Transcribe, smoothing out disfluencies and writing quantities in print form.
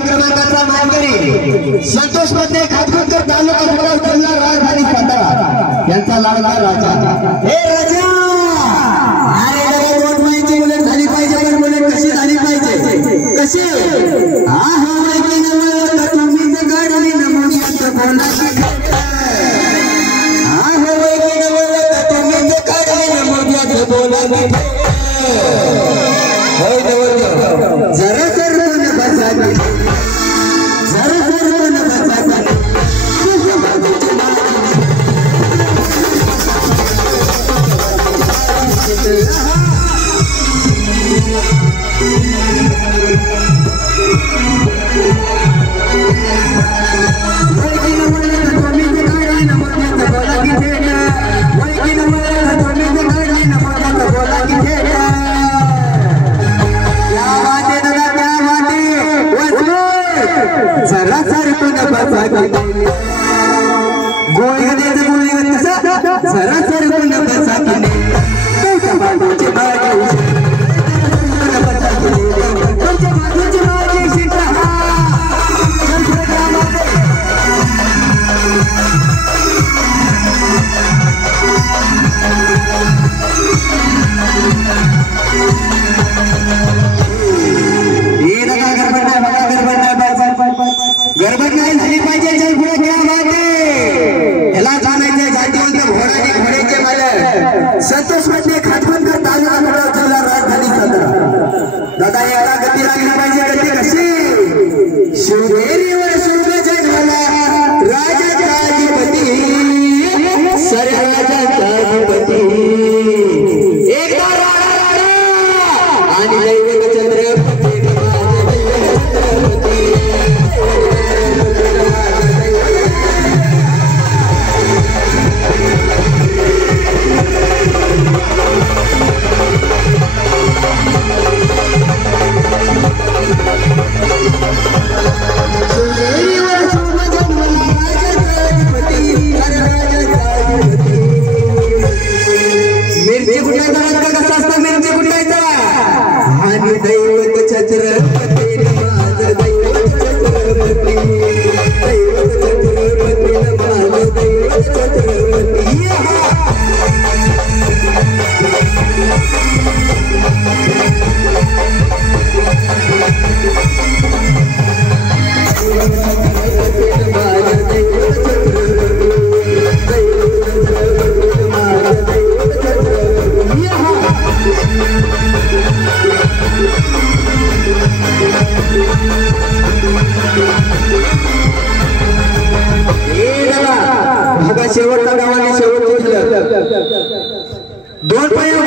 क्रमांकाचा मानकरी संतोष मध्ये खातपूरकर तालुका भोगाव जिल्हा राजधानी सातारा यांचा लाडका राजा। हे राजा अरे जरा रोड माहिती बुलेट झाली पाहिजे, पण बुलेट कशी झाली पाहिजे, कशी हा माहिती नव्हतं तुम्ही ते गाडी नमून्याचं बोला की हा माहिती नव्हतं तुम्ही ते गाडी नमून्याचं बोला की जरा सर्वने बसा संतोष मध्ये खातपूरकर तालुका भोगाव जिल्हा राजधानी सातारा। दादा एकदा गती लागली पाहिजे, गती कशी शिवदेरीवर सुरगाचा झाला राजाचा अधिपती, सर राजाचा अधिपती एकदा राणा राणा आणि दैवत छत्रपती शेवटचा गावाने शेवट दोन पाया